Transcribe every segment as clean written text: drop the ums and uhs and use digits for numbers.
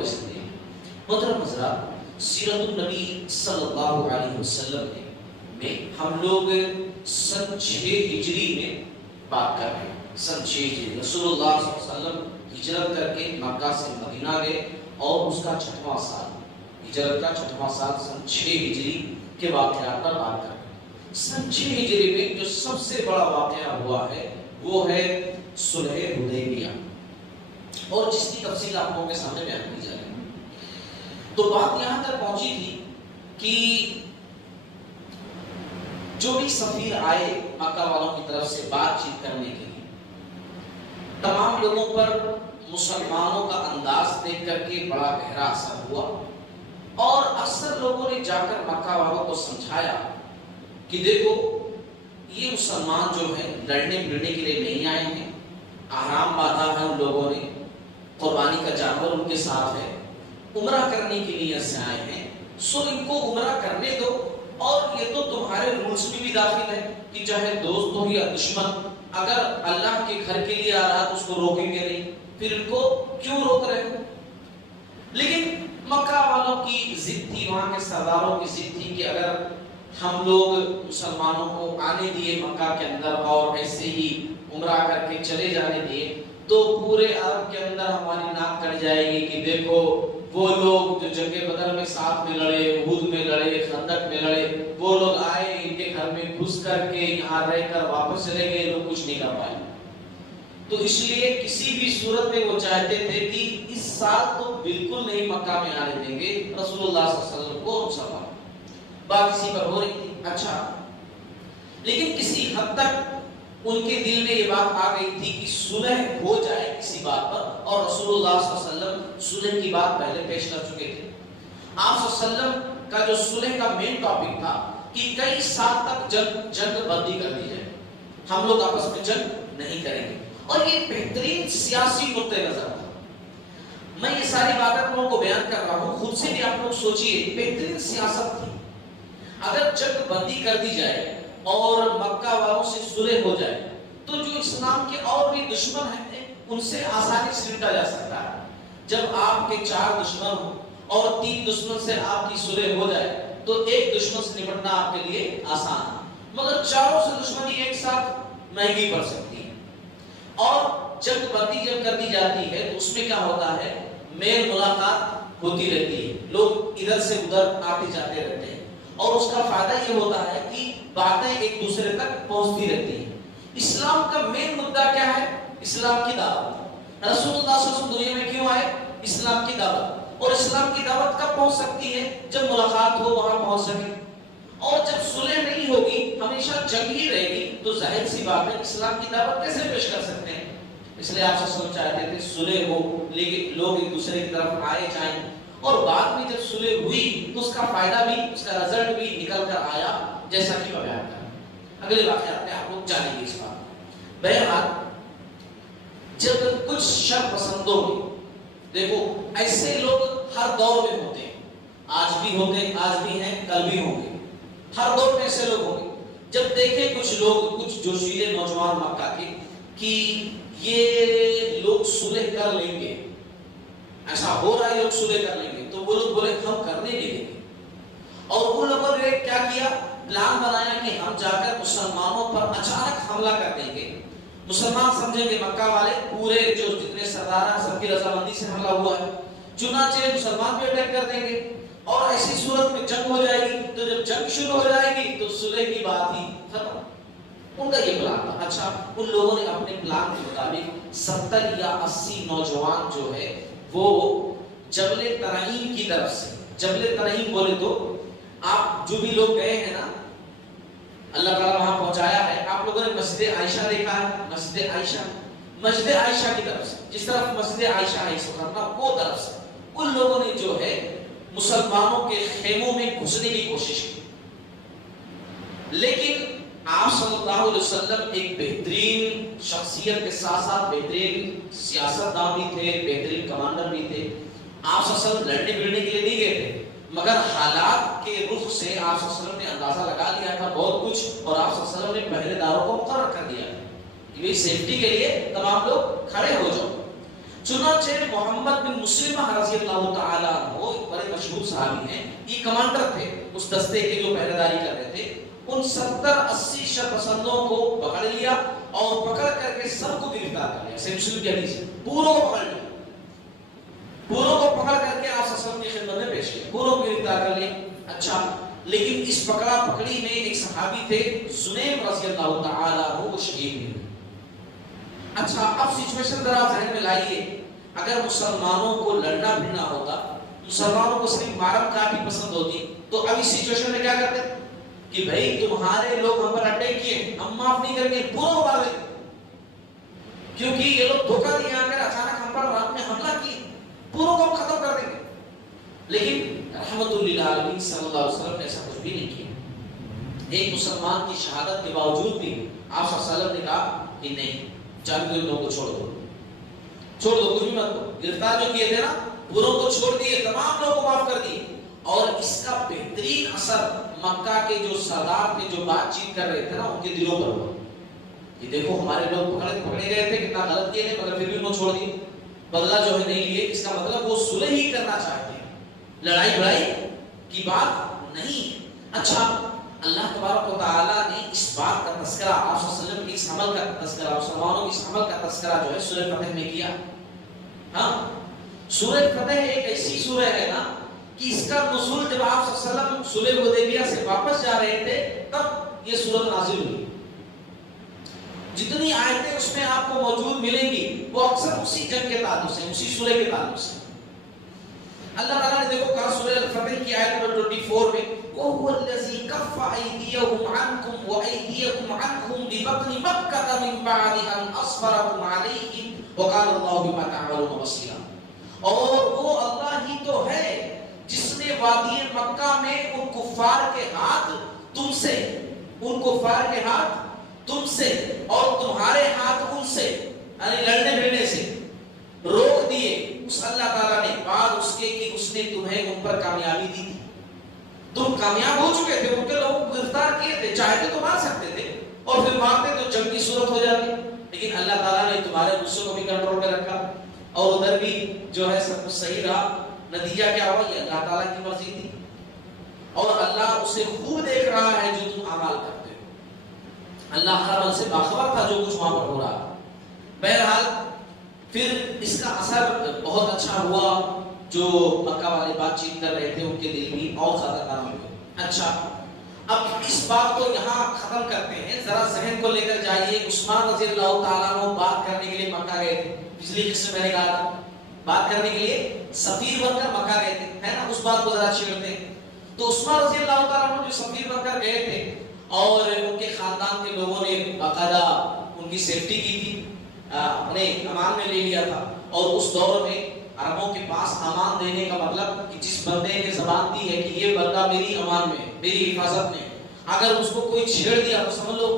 بیچتے ہیں۔ محترم حضرات، سیرت النبی صلی اللہ علیہ وسلم میں ہم لوگ سن 6 ہجری میں بات کر رہے ہیں۔ سن 6 ہجری رسول اللہ صلی اللہ علیہ وسلم ہجرت کر کے مکہ سے مدینہ گئے اور اس کا 6واں سال، ہجرت کا 6واں سال سن 6 ہجری کے واقعات پر بات کر رہے ہیں۔ سن 6 ہجری میں جو سب سے بڑا واقعہ ہوا ہے وہ ہے صلح حدیبیہ، اور جس کی تفصیل آپ لوگوں کے سامنے بیان کی جا رہی ہے۔ تو بات یہاں تک پہنچی تھی کہ جو بھی سفیر آئے مکہ والوں کی طرف سے بات چیت کرنے کے لیے، تمام لوگوں پر مسلمانوں کا انداز دیکھ کر کے بڑا گہرا اثر ہوا، اور اکثر لوگوں نے جا کر مکہ والوں کو سمجھایا کہ دیکھو یہ مسلمان جو ہیں لڑنے بھیڑنے کے لیے نہیں آئے ہیں، احرام باندھا ہے ان لوگوں نے، قربانی کا جانور ان کے ساتھ ہے، عمرہ کرنے کے لیے سے آئے ہیں، سو ان کو عمرہ کرنے دو، اور یہ تو تمہارے رولز میں بھی داخل ہے کہ چاہے دوست ہو یا دشمن، اگر اللہ کے گھر کے لیے آ رہا تو اس کو روکیں گے نہیں، پھر ان کو کیوں روک رہے ہو؟ لیکن مکہ والوں کی ضد تھی، وہاں کے سرداروں کی ضد تھی کہ اگر ہم لوگ مسلمانوں کو آنے دیے مکہ کے اندر اور ایسے ہی عمرہ کر کے چلے جانے دیے تو پورے عرب کے اندر ہماری ناک کٹ جائے گی کہ دیکھو وہ لوگ جو جنگ بدر میں ساتھ میں لڑے، احد میں لڑے، خندق میں لڑے، وہ لوگ آئے ان کے گھر میں گھس کر کے یہاں رہ کر واپس چلے گئے، لوگ کچھ نہیں کر پائے۔ تو اس لیے کسی بھی صورت میں وہ چاہتے تھے کہ اس سال تو بالکل نہیں مکہ میں آنے دیں گے رسول اللہ صلی اللہ علیہ وسلم کو مسلمان۔ بات اسی پر ہو رہی تھی۔ اچھا، لیکن کسی حد تک ان کے دل میں یہ بات آ گئی تھی کہ صلح ہو جائے کسی بات پر، اور رسول اللہ صلی اللہ علیہ وسلم صلح کی بات پہلے پیش کر چکے تھے۔ آپ صلی اللہ علیہ وسلم کا جو صلح کا مین ٹاپک تھا کہ کئی سال تک جنگ بندی کر دی جائے، ہم لوگ آپس میں جنگ نہیں کریں گے، اور یہ بہترین سیاسی نقطہ نظر تھا۔ میں یہ ساری باتیں آپ لوگوں کو بیان کر رہا ہوں، خود سے بھی آپ لوگ سوچئے، بہترین سیاست تھی۔ اگر جنگ بندی کر دی جائے اور مکہ والوں سے صلح ہو جائے تو جو اسلام کے اور بھی دشمن ہیں ان سے آسانی سے نمٹا جا سکتا ہے۔ جب آپ کے 4 دشمن ہوں اور 3 دشمن سے آپ کی صلح ہو جائے تو ایک دشمن سے نمٹنا آپ کے لیے آسان ہے، مگر چاروں سے دشمنی ایک ساتھ مہنگی پڑ سکتی ہے۔ اور جنگ بندی جب کر دی جاتی ہے تو اس میں کیا ہوتا ہے، میل ملاقات ہوتی رہتی ہے، لوگ ادھر سے ادھر آتے جاتے رہتے ہیں، اور اس کا فائدہ یہ ہوتا ہے کہ باتیں ایک دوسرے تک پہنچتی رہتی ہیں۔ اسلام کا مین مدعا کیا ہے؟ اسلام کی دعوت۔ رسول اللہ صلی اللہ علیہ وسلم دنیا میں کیوں آئے؟ اسلام کی دعوت، اور اسلام کی دعوت کب پہنچ سکتی ہے؟ جب ملاقات ہو، وہاں پہنچ سکے۔ اور جب صلح نہیں ہوگی، ہمیشہ جنگ ہی رہے گی، تو ظاہر سی بات ہے اسلام کی دعوت کیسے پیش کر سکتے ہیں؟ اس لیے آپ صلی اللہ علیہ وسلم چاہتے تھے صلح ہو، لیکن لوگ ایک دوسرے کی طرف آئے جائیں، اور بعد میں جب صلح ہوئی تو اس کا فائدہ بھی، اس کا رزلٹ بھی نکل کر آیا، جیسا کہ میں بیان کروں۔ اگلے واقعات میں آپ لوگ جانیں گے اس بات۔ بہرحال جب کچھ شر پسندوں میں، دیکھو ایسے لوگ ہر دور میں ہوتے ہیں، آج بھی ہوتے ہیں، آج بھی ہیں، کل بھی ہوں گے، ہر دور میں ایسے لوگ ہوں گے۔ جب دیکھیں کچھ لوگ، کچھ جوشیلے نوجوان مکہ کے کہ یہ لوگ صلح کر لیں گے، ایسا ہو رہا ہے لوگ صلح کر لیں گے، تو وہ لوگ بولے ہم کرنے نہیں دیں گے۔ اور ان لوگوں نے کیا کیا، پلان بنایا کہ ہم جا کر مسلمانوں پر اچانک حملہ کر دیں گے، مسلمان سمجھیں گے مکہ والے پورے جو جتنے سردار ہیں سب کی رضامندی سے حملہ ہوا ہے، چنانچہ مسلمان بھی اٹیک کر دیں گے، اور ایسی صورت میں جنگ ہو جائے گی، تو جب جنگ شروع ہو جائے گی تو صلح کی بات ہی ختم۔ ان کا یہ پلان تھا۔ اچھا، ان لوگوں نے اپنے پلان کے مطابق 70 یا 80 نوجوان جو ہے وہ جبل تنعیم کی طرف سے، جبل تنعیم بولے تو آپ جو بھی لوگ گئے ہیں نا، اللہ تعالیٰ وہاں پہنچایا ہے، آپ لوگوں نے مسجد عائشہ دیکھا ہے، مسجد عائشہ کی طرف سے، جس طرف مسجد عائشہ ہے اس وقت نا، وہ طرف سے ان لوگوں نے جو ہے مسلمانوں کے خیموں میں گھسنے کی کوشش کی۔ لیکن آپ صلی اللہ علیہ وسلم ایک بہترین شخصیت کے ساتھ ساتھ بہترین سیاستدان بھی تھے، بہترین کمانڈر بھی تھے۔ آپ صلی اللہ علیہ وسلم لڑنے بھیڑنے کے لیے نہیں گئے تھے، مگر حالات کے رخ سے آپ صلی اللہ علیہ وسلم نے اندازہ لگا لیا تھا بہت کچھ، اور آپ صلی اللہ علیہ وسلم نے پہرے داروں کو مقرر کر دیا کہ بھئی سیفٹی کے لیے تمام لوگ کھڑے ہو جاؤ۔ چنانچہ محمد بن مسلمہ رضی اللہ تعالی عنہ بڑے مشہور صحابی ہیں، یہ کمانڈر تھے اس دستے کے جو پہرے داری کر رہے تھے. ان 70-80 شر پسندوں کو پکڑ لیا اور پکڑ کر کے سب کو گرفتار کر لیا. صحیح مسلم کی حدیث ہے، پوروں کو پکڑ لیا، پوروں کو پکڑ کر کے آپ صلی اللہ علیہ وسلم کی خدمت میں پیش کیا، پوروں کو گرفتار کر لیا. اچھا، لیکن اس پکڑا پکڑی میں ایک صحابی تھے زنیم رضی اللہ تعالی عنہ، وہ شہید ہوئے. اچھا، اب سچویشن ذرا ذہن میں لائیے، اگر مسلمانوں کو لڑنا بھڑنا ہوتا، مسلمانوں کو صرف مارم کاٹی پسند ہوتی، تو اب اس سچویشن میں کیا کرتے کہ بھائی تمہارے لوگ ہم پر اٹیک کیے، ہم معاف نہیں کریں گے، پورا مار دیں، کیونکہ یہ لوگ دھوکہ دیا کر اچانک ہم پر رات میں حملہ کیے، پوروں کو ختم کر دیں گے. لیکن رحمت للعالمین صلی اللہ علیہ وسلم نے ایسا کچھ بھی نہیں کیا. ایک مسلمان کی شہادت کے باوجود بھی آپ صلی اللہ علیہ وسلم نے کہا کہ نہیں، 40 لوگوں کو چھوڑ دو، چھوڑ دو، کچھ بھی مت دو. گرفتار جو کیے تھے نا، پوروں کو چھوڑ دیے، تمام لوگوں کو معاف کر دیے. اور اس کا بہترین اثر مکہ کے جو سردار تھے، جو بات چیت کر رہے تھے نا، ان کے دلوں پر ہوا کہ دیکھو ہمارے لوگ پکڑے گئے تھے، کتنا غلط کیے تھے، مگر پھر بھی انہوں چھوڑ دی، بدلہ جو ہے نہیں لیے. اس کا مطلب وہ صلح ہی کرنا چاہتے ہیں، لڑائی بڑائی کی بات نہیں. اچھا، اللہ تبارک و تعالیٰ نے اس بات کا تذکرہ، آپ صلی اللہ علیہ وسلم کے اس عمل کا تذکرہ، مسلمانوں کے اس عمل کا تذکرہ جو ہے سورہ فتح میں کیا. ہاں، سورہ فتح ایک ایسی سورہ ہے نا کہ اس کا نزول جب آپ صلی اللہ علیہ وسلم صلح حدیبیہ سے واپس جا رہے تھے تب یہ سورت نازل ہوئی. جتنی آیتیں اس میں آپ کو موجود ملیں گی وہ اکثر اسی جنگ کے تعلق سے، اسی سورہ کے تعلق سے. اللہ تعالیٰ نے دیکھو کہا سورہ الفتح کی آیت نمبر 24 میں وَهُوَ الَّذِي كَفَّ أَيْدِيَهُمْ عَنْكُمْ وَأَيْدِيَكُمْ عَنْهُمْ بِبَطْنِ مَكَّةَ مِنْ بَعْدِ أَنْ أَصْبَرَكُمْ عَلَيْهِمْ وَقَالَ اللَّهُ بِمَا تَعْمَلُونَ بَصِيرًا. اور وہ اللہ ہی تو ہے جس نے وادی مکہ میں ان کفار کے ہاتھ تم سے، ان کفار کے ہاتھ تم سے اور تمہارے ہاتھ ان سے، یعنی لڑنے بھڑنے سے روک دیے. اس اللہ تعالیٰ نے بعد اس کے کہ اس نے تمہیں ان پر کامیابی دی تھی، تم کامیاب ہو چکے تھے، ان کے لوگوں کو گرفتار کیے تھے، چاہتے تو مار سکتے تھے اور پھر مارتے تو جنگ کی صورت ہو جاتی، لیکن اللہ تعالیٰ نے تمہارے غصے کو بھی کنٹرول میں رکھا اور ادھر بھی جو ہے سب کچھ صحیح رہا. نتیجہ کیا ہوا؟ یہ اللہ تعالیٰ کی مرضی تھی اور اللہ اسے خوب دیکھ رہا ہے جو تم اعمال کرتے ہو. اللہ ہر عمل سے باخبر تھا جو کچھ وہاں پر ہو رہا. بہرحال پھر اس کا اثر بہت اچھا ہوا، جو مکہ والے بات چیت کر رہے تھے ان کے دل بھی اور زیادہ نرم ہوئے. اچھا، اب اس بات کو یہاں ختم کرتے ہیں، ذرا ذہن کو لے کر جائیے. عثمان رضی اللہ تعالیٰ عنہ بات کرنے کے لیے مکہ گئے تھے، پچھلی قسم میں نے کہا تھا بات کرنے کے لیے سفیر بن کر مکہ گئے تھے، ہے نا؟ اس بات کو ذرا چھیڑتے ہیں. تو عثمان رضی اللہ تعالیٰ عنہ جو سفیر بن کر گئے تھے اور ان کے خاندان کے لوگوں نے باقاعدہ ان کی سیفٹی کی تھی، اپنے امان میں لے لیا تھا. اور اس دور میں عربوں کے پاس امان دینے کا مطلب کہ جس بندے نے زبان دی ہے کہ یہ بندہ میری امان میں، میری حفاظت میں، اگر اس کو کوئی چھیڑ دیا تو سمجھ لو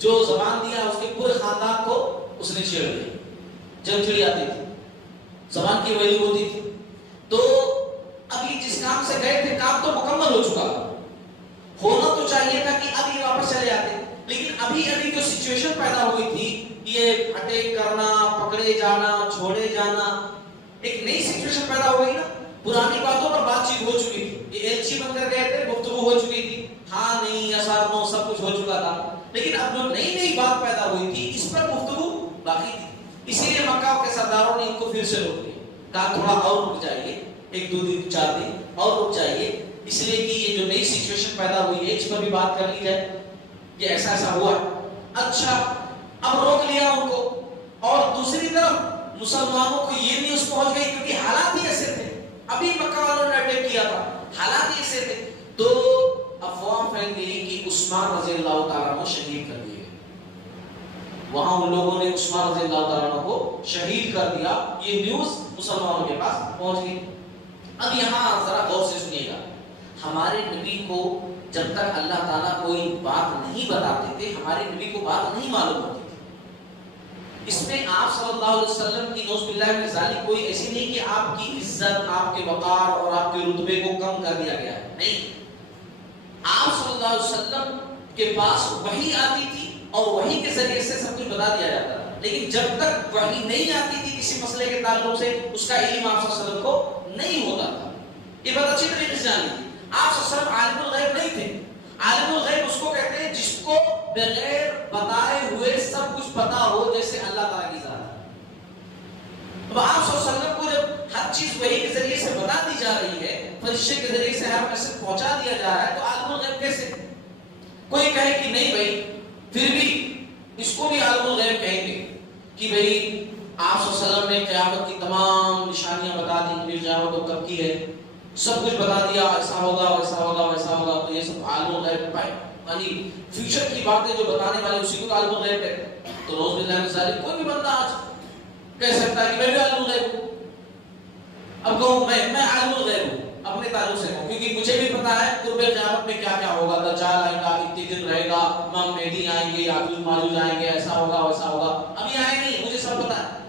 جو زبان دیا اس کے پورے خاندان کو اس نے چھیڑ دیا. جب چھڑی آتی تھی، زبان کی ویلیو ہوتی تھی. تو ابھی جس کام سے گئے تھے کام تو مکمل ہو چکا، ہونا تو چاہیے تھا کہ ابھی واپس چلے جاتے، لیکن ابھی جو سچویشن پیدا ہوئی تھی، یہ اٹیک کرنا، پکڑے جانا، چھوڑے جانا، ایک نئی سچویشن پیدا ہو گئی نا. پرانی باتوں پر بات چیت ہو چکی تھی، یہ ایلچی بن کر گئے تھے، گفتگو ہو چکی تھی، ہاں نہیں اثار نو سب کچھ ہو چکا تھا، لیکن اب جو نئی بات پیدا ہوئی تھی اس پر گفتگو باقی تھی. اسی لیے مکہ کے سرداروں نے ان کو پھر سے روک لیا، کہا تھوڑا اور رک جائیے، 1-2 دن 4 دن اور رک جائیے، اس لیے کہ یہ جو نئی سچویشن پیدا ہوئی ہے اس پر بھی بات کر لی جائے، یہ ایسا ہوا. اچھا، اب روک لیا ان کو. اور دوسری طرف مسلمانوں کو یہ نیوز پہنچ گئی، کیونکہ حالات ہی ایسے تھے، ابھی مکہ والوں نے اٹیک کیا تھا، حالات ہی ایسے تھے. تو افواہ پھیل گئی کہ عثمان رضی اللہ تعالیٰ عنہ شہید کر دیے. وہاں ان لوگوں نے عثمان رضی اللہ تعالیٰ عنہ کو شہید کر دیا. یہ نیوز مسلمانوں کے پاس پہنچ گئی. اب یہاں ذرا غور سے سنیے گا، ہمارے نبی کو جب تک اللہ تعالیٰ کوئی بات نہیں بتاتے تھے، ہمارے نبی کو بات نہیں معلوم ہوتی تھی. اس میں آپ صلی اللہ علیہ وسلم کی نعوذ باللہ من ذالک کوئی ایسی نہیں کہ آپ کی عزت، آپ کے وقار اور آپ کے رتبے کو کم کر دیا گیا ہے، نہیں. آپ صلی اللہ علیہ وسلم کے پاس وحی آتی تھی اور وحی کے ذریعے سے سب کچھ بتا دیا جاتا تھا. لیکن جب تک وحی نہیں آتی تھی کسی مسئلے کے تعلق سے اس کا علم آپ صلی اللہ علیہ وسلم کو نہیں ہوتا تھا. یہ بات اچھی طریقے سے جانی تھی. آپ صلی اللہ علیہ وسلم عالم الغیب نہیں تھے. عالم الغیب اس کو کہتے ہیں جس کو بغیر بتائے ہوئے سب کچھ پتا ہو جیسے اللہ تعالیٰ کی ذات ہے. اب آپ صلی اللہ علیہ وسلم کو جب ہر چیز وحی کے ذریعے سے بتا دی جا رہی ہے, فرشتے کے ذریعے سے ہر میسج پہنچا دیا جا رہا ہے, تو عالم الغیب کیسے؟ کوئی کہے کہ نہیں بھائی, پھر بھی اس کو بھی عالم الغیب کہیں گے کہ بھائی آپ صلی اللہ علیہ وسلم نے قیامت کی تمام نشانیاں بتا دی, قیامت کو کب کی ہے, سب کچھ بتا دیا, ایسا ہوگا ویسا ہوگا ویسا ہوگا, تو یہ سب عالم الغیب پائے, یعنی فیوچر کی باتیں جو بتانے والے اسی کو عالم الغیب کہتے ہیں. تو روز باللہ میں ظاہر کوئی بھی بندہ آج کہہ سکتا ہے کہ میں بھی عالم الغیب ہوں. اب کہوں میں عالم الغیب ہوں اپنے تعلق سے کہوں, کیونکہ مجھے بھی پتا ہے قرب قیامت میں کیا کیا ہوگا, دجال آئے گا, اتنے دن رہے گا, امام مہدی آئیں گے, یاجوج ماجوج آئیں گے, ایسا ہوگا ویسا ہوگا. ابھی آئے نہیں, مجھے سب پتا ہے,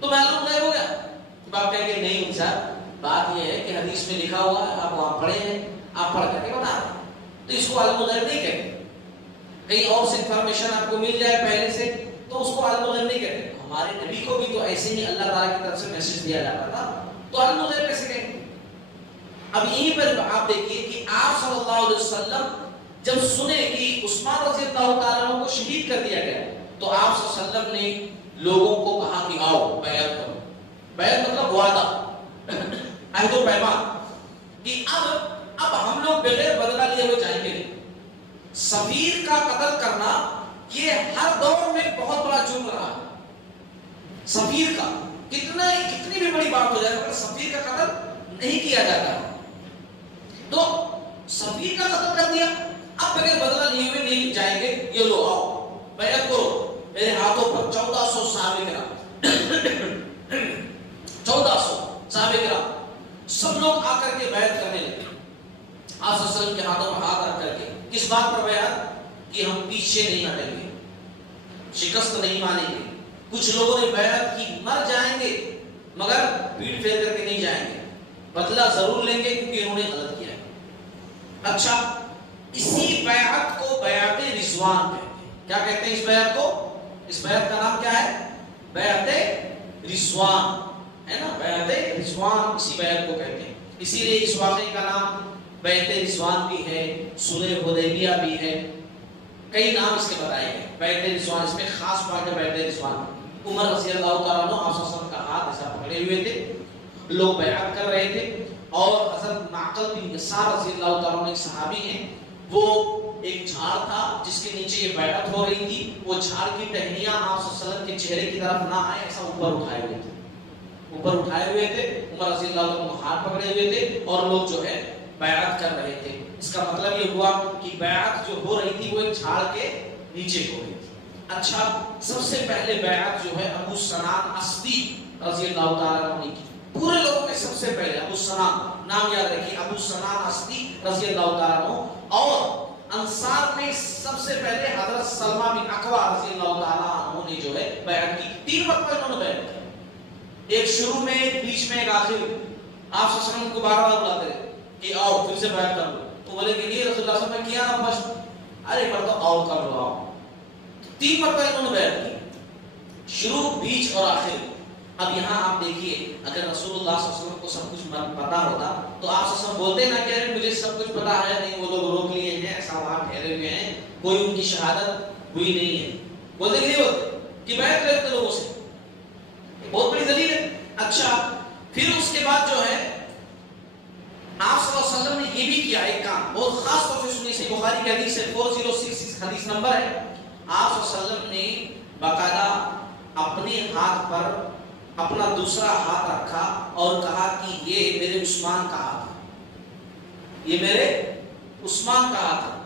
تو میں عالم الغیب ہو گیا. آپ کہیں گے نہیں صاحب, بات یہ ہے کہ حدیث میں لکھا ہوا ہے, آپ وہاں پڑھے ہیں, آپ پڑھ کر کے بتا رہے ہیں, تو اس کو عالم الغیب نہیں کہتے. کہیں اور سے انفارمیشن آپ کو مل جائے پہلے سے تو اس کو عالم الغیب نہیں کہتے. ہمارے نبی کو بھی تو ایسے ہی اللہ تعالیٰ کی طرف سے میسج دیا جاتا تھا, تو عالم الغیب کیسے کہیں؟ اب یہیں پر آپ دیکھیے کہ آپ صلی اللہ علیہ وسلم جب سنے کہ عثمان رضی اللہ تعالیٰ عنہ کو شہید کر دیا گیا, تو آپ صلی اللہ علیہ وسلم نے لوگوں کو کہا کہ آؤ بیعت کرو. بیعت مطلب وعدہ, عہد و پیمان, کہ اب ہم لوگ بغیر بدلہ لیے ہوئے جائیں گے. سفیر کا قتل کرنا یہ ہر دور میں بہت بڑا جرم رہا ہے. سفیر کا کتنی بھی بڑی بات ہو جائے مگر سفیر کا قتل نہیں کیا جاتا. تو سفیر کا قتل کر دیا, اب بغیر بدلہ لیے ہوئے نہیں جائیں گے, یہ لو آؤ بیعت کرو. میرے ہاتھوں پر 1400 صحابہ کرام 1400 صحابہ کرام سب لوگ آ کر کے بیعت کرنے لگے. آپ صلی اللہ علیہ وسلم کے ہاتھوں پر ہاتھ رکھ کر کے کس بات پر بیعت؟ کہ ہم پیچھے نہیں ہٹیں گے, شکست نہیں مانیں گے. کچھ لوگوں نے بیعت کی, مر جائیں گے مگر پیٹ پھیر کر کے نہیں جائیں گے, بدلہ ضرور لیں گے کیونکہ انہوں نے غلط کیا ہے. اچھا, اسی بیعت کو بیعت رضوان کہتے ہیں. کیا کہتے ہیں اس بیعت کو؟ اس بیعت کا نام کیا ہے؟ بیعت رضوان ہے نا, بیعت رضوان اسی بیعت کو کہتے ہیں. اسی لیے اس واقعے کا نام بیعت رضوان بھی ہے, صلح حدیبیہ بھی ہے, کئی نام اس کے بتائے گئے. بیعت رضوان اس میں خاص بات ہے بیعت رضوان. عمر رضی اللہ تعالیٰ عنہ آپ صلی اللہ علیہ وسلم کا ہاتھ ایسا پکڑے ہوئے تھے, لوگ بیعت کر رہے تھے, اور حضرت معقل بن یسار رضی اللہ تعالیٰ عنہ ایک صحابی ہیں, وہ ایک جھاڑ تھا جس کے نیچے یہ بیعت ہو رہی تھی, وہ جھاڑ کی ٹہنیاں آپ صلی اللہ علیہ وسلم کے چہرے کی طرف نہ آئے ایسا اوپر اٹھائے ہوئے تھے, اوپر اٹھائے ہوئے تھے. عمر رضی اللہ عنہ ہاتھ پکڑے ہوئے تھے اور لوگ جو ہے بیعت کر رہے تھے. اس کا مطلب یہ ہوا کہ بیعت جو ہو رہی تھی وہ ایک جھاڑ کے نیچے ہو رہی تھی. اچھا, سب سے پہلے بیعت جو ہے ابو سنان اسدی رضی اللہ تعالیٰ عنہ کی, پورے لوگوں میں سب سے پہلے ابو سنان, نام یاد رکھیے, ابو سنان اسدی رضی اللہ تعالیٰ عنہ. اور انصار میں سب سے پہلے حضرت سلمہ بن اکوع رضی اللہ تعالیٰ عنہ نے جو ہے بیعت کی. 3 مرتبہ انہوں نے بیعت کی, ایک شروع میں, ایک بیچ میں, ایک آخر میں. آپ صلی اللہ علیہ وسلم کو بار بار بلاتے رہے کہ آؤ پھر سے بیعت کر لو, تو بولے کہ نہیں رسول اللہ صلی اللہ علیہ وسلم نے کیا نا بس, ارے پر تو اور کر لو آؤ. 3 مرتبہ انہوں نے بیعت کی, شروع, بیچ اور آخر. اب یہاں آپ دیکھیے, اگر رسول اللہ صلی اللہ علیہ وسلم کو سب کچھ پتا ہوتا تو آپ صلی اللہ علیہ وسلم بولتے نا کہ مجھے سب کچھ پتا ہے نہیں, وہ لوگ روک لیے ہیں, ایسا وہاں ٹھہرے ہوئے ہیں, کوئی ان کی شہادت ہوئی نہیں ہے, بولتے کہ نہیں ہوتے کہ بیعت کرتے لوگوں سے, بہت بڑی دلیل ہے. اچھا, پھر اس کے بعد جو ہے آپ صلی اللہ علیہ وسلم نے یہ بھی کیا ایک کام, بہت خاص طور سے سنی, صحیح بخاری کی حدیث ہے, 4066 حدیث نمبر ہے. آپ صلی اللہ علیہ وسلم نے باقاعدہ اپنے ہاتھ پر اپنا دوسرا ہاتھ رکھا اور کہا کہ یہ میرے عثمان کا ہاتھ ہے, یہ میرے عثمان کا ہاتھ ہے.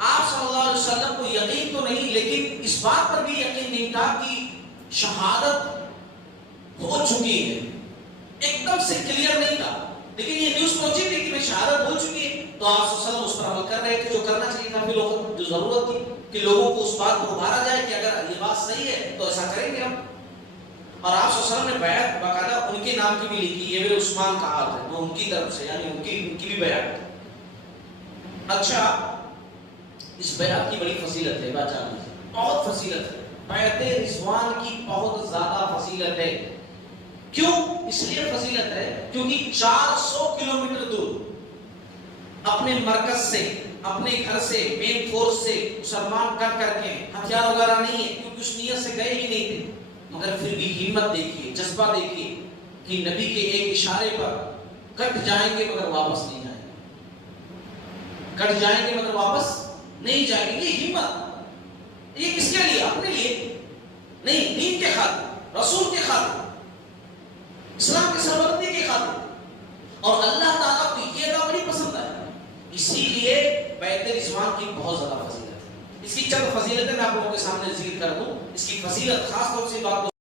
آپ صلی اللہ علیہ وسلم کو یقین تو نہیں, لیکن اس بات پر بھی یقین نہیں تھا کہ شہادت ہو چکی ہے, ایک دم سے کلیئر نہیں تھا, لیکن یہ نیوز پہنچی تھی کہ میں شہادت ہو چکی ہے. تو آپ صلی اللہ علیہ وسلم اس پر عمل کر رہے تھے جو کرنا چاہیے تھا. پھر لوگوں جو ضرورت تھی کہ لوگوں کو اس بات کو ابھارا جائے کہ اگر یہ بات صحیح ہے تو ایسا کریں گے ہم. اور آپ صلی اللہ علیہ وسلم نے بیعت باقاعدہ ان کے نام کی بھی لکھی, یہ میرے عثمان کا ہاتھ ہے, وہ ان کی طرف سے, یعنی ان کی بھی بیعت. اچھا, اس بیعت کی بڑی فضیلت ہے, بات جان لیجیے, بہت فضیلت ہے. بیعت رضوان کی بہت زیادہ فضیلت ہے. کیوں؟ اس لیے فضیلت ہے کیونکہ 400 کلومیٹر دور اپنے مرکز سے، اپنے گھر سے، مین فورس سے مسلمان کر کے، ہتھیار وغیرہ نہیں ہے کیونکہ اس نیت سے گئے ہی نہیں تھے، مگر پھر بھی ہمت دیکھیے، جذبہ دیکھیے کہ نبی کے ایک اشارے پر کٹ جائیں گے مگر واپس نہیں جائیں گے، کٹ جائیں گے مگر واپس نہیں جائیں گے. یہ ہمت، یہ کس کے لیے؟ اپنے لیے نہیں، دین کے خاطر، رسول کے خاطر، اسلام کے سربلندی کی خاطر. اور اللہ تعالیٰ کو یہ ادا بڑی پسند ہے، اسی لیے بیعت رضوان کی بہت زیادہ فضیلت ہے. اس کی چند فضیلتیں میں آپ لوگوں کے سامنے ذکر کر دوں. اس کی فضیلت خاص طور سے بات